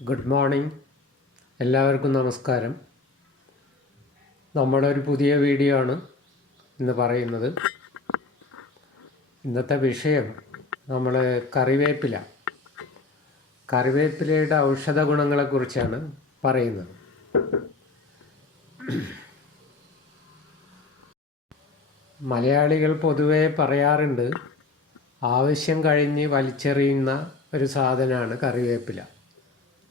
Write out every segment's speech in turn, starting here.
Good morning. എല്ലാവർക്കും നമസ്കാരം. നമ്മുടെ ഒരു പുതിയ വീഡിയോ ആണ് ഇന്ന് പറയുന്നത്. ഇന്നത്തെ വിഷയം നമ്മൾ കറിവേപ്പില. കറിവേപ്പിലയുടെ ഔഷധ ഗുണങ്ങളെക്കുറിച്ചാണ് പറയുന്നത്. മലയാളികൾ പൊതുവെ പറയാറുണ്ട് ആവശ്യം കഴിഞ്ഞ് വലിച്ചെറിയുന്ന ഒരു സാധനമാണ് കറിവേപ്പില.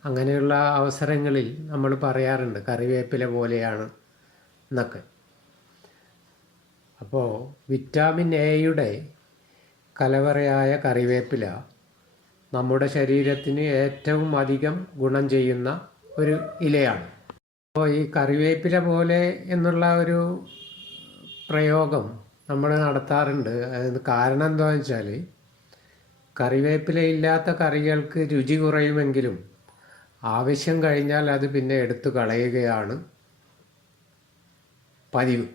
അങ്ങനെയുള്ള അവസരങ്ങളിൽ നമ്മൾ പറയാറുണ്ട് കറിവേപ്പില പോലെയാണ് എന്നൊക്കെ. അപ്പോൾ വിറ്റാമിൻ എയുടെ കലവറയായ കറിവേപ്പില നമ്മുടെ ശരീരത്തിന് ഏറ്റവും അധികം ഗുണം ചെയ്യുന്ന ഒരു ഇലയാണ്. അപ്പോൾ ഈ കറിവേപ്പില പോലെ എന്നുള്ള ഒരു പ്രയോഗം നമ്മൾ നടത്താറുണ്ട്. അതിന് കാരണം എന്താണെന്ന് വെച്ചാൽ കറിവേപ്പില ഇല്ലാത്ത കറികൾക്ക് രുചി കുറയുമെങ്കിലും ആവശ്യം കഴിഞ്ഞാൽ അത് പിന്നെ എടുത്തു കളയുകയാണ് പതിവ്.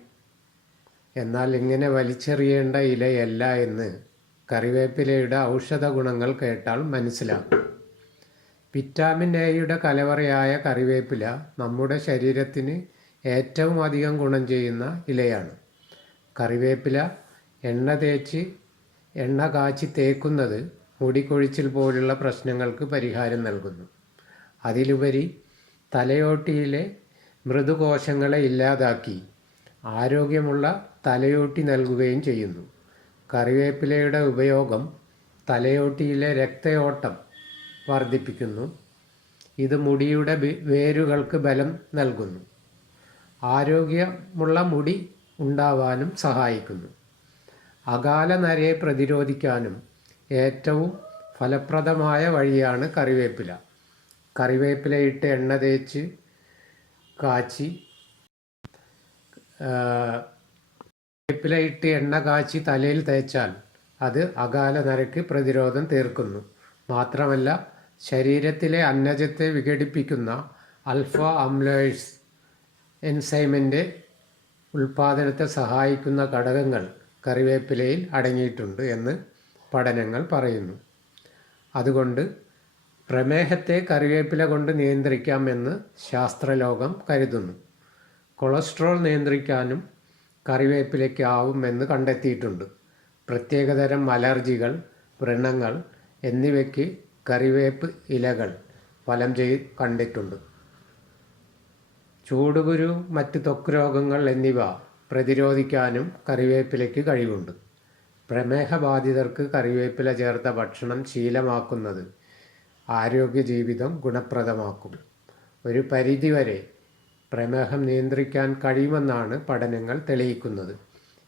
എന്നാൽ ഇങ്ങനെ വലിച്ചെറിയേണ്ട ഇലയല്ല എന്ന് കറിവേപ്പിലയുടെ ഔഷധ ഗുണങ്ങൾ കേട്ടാൽ മനസ്സിലാകും. വിറ്റാമിൻ എയുടെ കലവറയായ കറിവേപ്പില നമ്മുടെ ശരീരത്തിന് ഏറ്റവും അധികം ഗുണം ചെയ്യുന്ന ഇലയാണ്. കറിവേപ്പില എണ്ണ തേച്ച് എണ്ണ കാച്ചി തേക്കുന്നത് മുടികൊഴിച്ചിൽ പോലുള്ള പ്രശ്നങ്ങൾക്ക് പരിഹാരം നൽകുന്നു. അതിലുപരി തലയോട്ടിയിലെ മൃദുകോശങ്ങളെ ഇല്ലാതാക്കി ആരോഗ്യമുള്ള തലയോട്ടി നൽകുകയും ചെയ്യുന്നു. കറിവേപ്പിലയുടെ ഉപയോഗം തലയോട്ടിയിലെ രക്തയോട്ടം വർദ്ധിപ്പിക്കുന്നു. ഇത് മുടിയുടെ വേരുകൾക്ക് ബലം നൽകുന്നു. ആരോഗ്യമുള്ള മുടി ഉണ്ടാവാനും സഹായിക്കുന്നു. അകാല നരയെ പ്രതിരോധിക്കാനും ഏറ്റവും ഫലപ്രദമായ വഴിയാണ് കറിവേപ്പില. കറിവേപ്പിലയിട്ട് എണ്ണ തേച്ച് കാച്ചി വേപ്പിലയിട്ട് എണ്ണ കാച്ചി തലയിൽ തേച്ചാൽ അത് അകാല നരക്ക് പ്രതിരോധം തീർക്കുന്നു. മാത്രമല്ല ശരീരത്തിലെ അന്നജത്തെ വിഘടിപ്പിക്കുന്ന അൽഫ അംലോയിഡ്സ് എൻസൈമിന്റെ ഉൽപാദനത്തെ സഹായിക്കുന്ന ഘടകങ്ങൾ കറിവേപ്പിലയിൽ അടങ്ങിയിട്ടുണ്ട് എന്ന് പഠനങ്ങൾ പറയുന്നു. അതുകൊണ്ട് പ്രമേഹത്തെ കറിവേപ്പില കൊണ്ട് നിയന്ത്രിക്കാമെന്ന് ശാസ്ത്രലോകം കരുതുന്നു. കൊളസ്ട്രോൾ നിയന്ത്രിക്കാനും കറിവേപ്പിലയ്ക്കാവുമെന്ന് കണ്ടെത്തിയിട്ടുണ്ട്. പ്രത്യേകതരം അലർജികൾ വ്രണങ്ങൾ എന്നിവയ്ക്ക് കറിവേപ്പ് ഇലകൾ ഫലം ചെയ് കണ്ടിട്ടുണ്ട്. ചൂടുകുരു മറ്റ് ത്വക്ക് രോഗങ്ങൾ എന്നിവ പ്രതിരോധിക്കാനും കറിവേപ്പിലയ്ക്ക് കഴിവുണ്ട്. പ്രമേഹബാധിതർക്ക് കറിവേപ്പില ചേർത്ത ഭക്ഷണം ശീലമാക്കുന്നത് ആരോഗ്യ ജീവിതം ഗുണപ്രദമാക്കും. ഒരു പരിധിവരെ പ്രമേഹം നിയന്ത്രിക്കാൻ കഴിയുമെന്നാണ് പഠനങ്ങൾ തെളിയിക്കുന്നത്.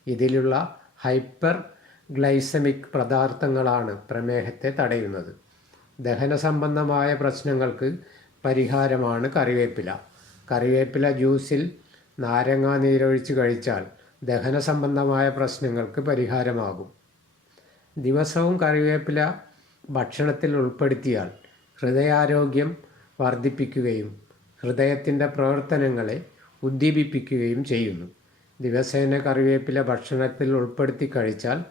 ഇതിലുള്ള ഹൈപ്പർ ഗ്ലൈസമിക് പദാർത്ഥങ്ങളാണ് പ്രമേഹത്തെ തടയുന്നത്. ദഹന സംബന്ധമായ പ്രശ്നങ്ങൾക്ക് പരിഹാരമാണ് കറിവേപ്പില. കറിവേപ്പില ജ്യൂസിൽ നാരങ്ങാ നീരൊഴിച്ച് കഴിച്ചാൽ ദഹന സംബന്ധമായ പ്രശ്നങ്ങൾക്ക് പരിഹാരമാകും. ദിവസവും കറിവേപ്പില ഭക്ഷണത്തിൽ ഉൾപ്പെടുത്തിയാൽ ഹൃദയാരോഗ്യം വർദ്ധിപ്പിക്കുകയും ഹൃദയത്തിന്റെ പ്രവർത്തനങ്ങളെ ഉദ്ദീപിപ്പിക്കുകയും ചെയ്യുന്നു. ദിവസേന കറിവേപ്പില ഭക്ഷണത്തിൽ ഉൾപ്പെടുത്തി കഴിച്ചാൽ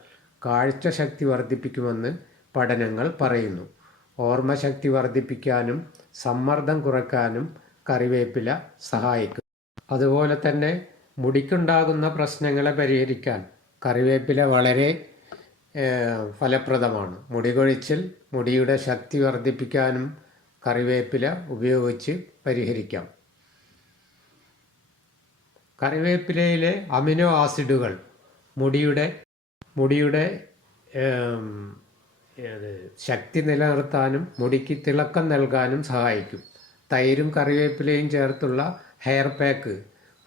കാഴ്ചശക്തി വർദ്ധിപ്പിക്കുമെന്ന് പഠനങ്ങൾ പറയുന്നു. ഓർമ്മശക്തി വർദ്ധിപ്പിക്കാനും സമ്മർദ്ദം കുറയ്ക്കാനും കറിവേപ്പില സഹായിക്കും. അതുപോലെ തന്നെ മുടിക്കുണ്ടാകുന്ന പ്രശ്നങ്ങളെ പരിഹരിക്കാൻ കറിവേപ്പില വളരെ ഫലപ്രദമാണ്. മുടി കൊഴിച്ചിൽ മുടിയുടെ ശക്തി വർദ്ധിപ്പിക്കാനും കറിവേപ്പില ഉപയോഗിച്ച് പരിഹരിക്കാം. കറിവേപ്പിലയിലെ അമിനോ ആസിഡുകൾ മുടിയുടെ മുടിയുടെ ശക്തി നിലനിർത്താനും മുടിക്ക് തിളക്കം നൽകാനും സഹായിക്കും. തൈരും കറിവേപ്പിലയും ചേർത്തുള്ള ഹെയർ പാക്ക്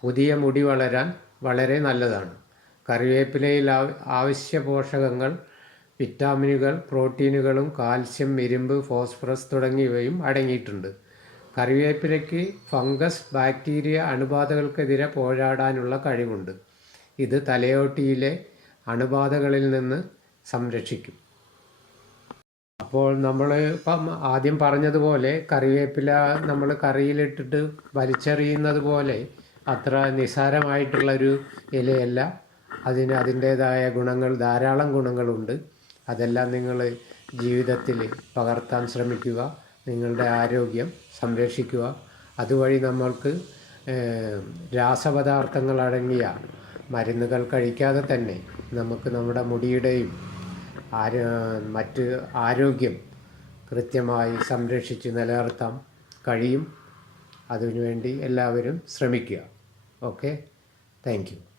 പുതിയ മുടി വളരാൻ വളരെ നല്ലതാണ്. കറിവേപ്പിലയിൽ ആവശ്യ പോഷകങ്ങൾ വിറ്റാമിനുകൾ പ്രോട്ടീനുകളും കാൽസ്യം ഇരുമ്പ് ഫോസ്ഫറസ് തുടങ്ങിയവയും അടങ്ങിയിട്ടുണ്ട്. കറിവേപ്പിലയ്ക്ക് ഫംഗസ് ബാക്ടീരിയ അണുബാധകൾക്കെതിരെ പോരാടാനുള്ള കഴിവുണ്ട്. ഇത് തലയോട്ടിയിലെ അണുബാധകളിൽ നിന്ന് സംരക്ഷിക്കും. അപ്പോൾ നമ്മൾ ഇപ്പം ആദ്യം പറഞ്ഞതുപോലെ കറിവേപ്പില നമ്മൾ കറിയിലിട്ടിട്ട് വലിച്ചെറിയുന്നത് പോലെ അത്ര നിസ്സാരമായിട്ടുള്ളൊരു ഇലയല്ല. അതിന് അതിന്റേതായ ഗുണങ്ങൾ ധാരാളം ഗുണങ്ങളുണ്ട്. അതെല്ലാം നിങ്ങൾ ജീവിതത്തിൽ പകർത്താൻ ശ്രമിക്കുക. നിങ്ങളുടെ ആരോഗ്യം സംരക്ഷിക്കുക. അതുവഴി നമ്മൾക്ക് രാസപദാർത്ഥങ്ങൾ അടങ്ങിയ മരുന്നുകൾ കഴിക്കാതെ തന്നെ നമുക്ക് നമ്മുടെ മുടിയുടെയും ആരോ മറ്റ് ആരോഗ്യം കൃത്യമായി സംരക്ഷിച്ച് നിലനിർത്താൻ കഴിയും. അതിനുവേണ്ടി എല്ലാവരും ശ്രമിക്കുക. ഓക്കെ? താങ്ക്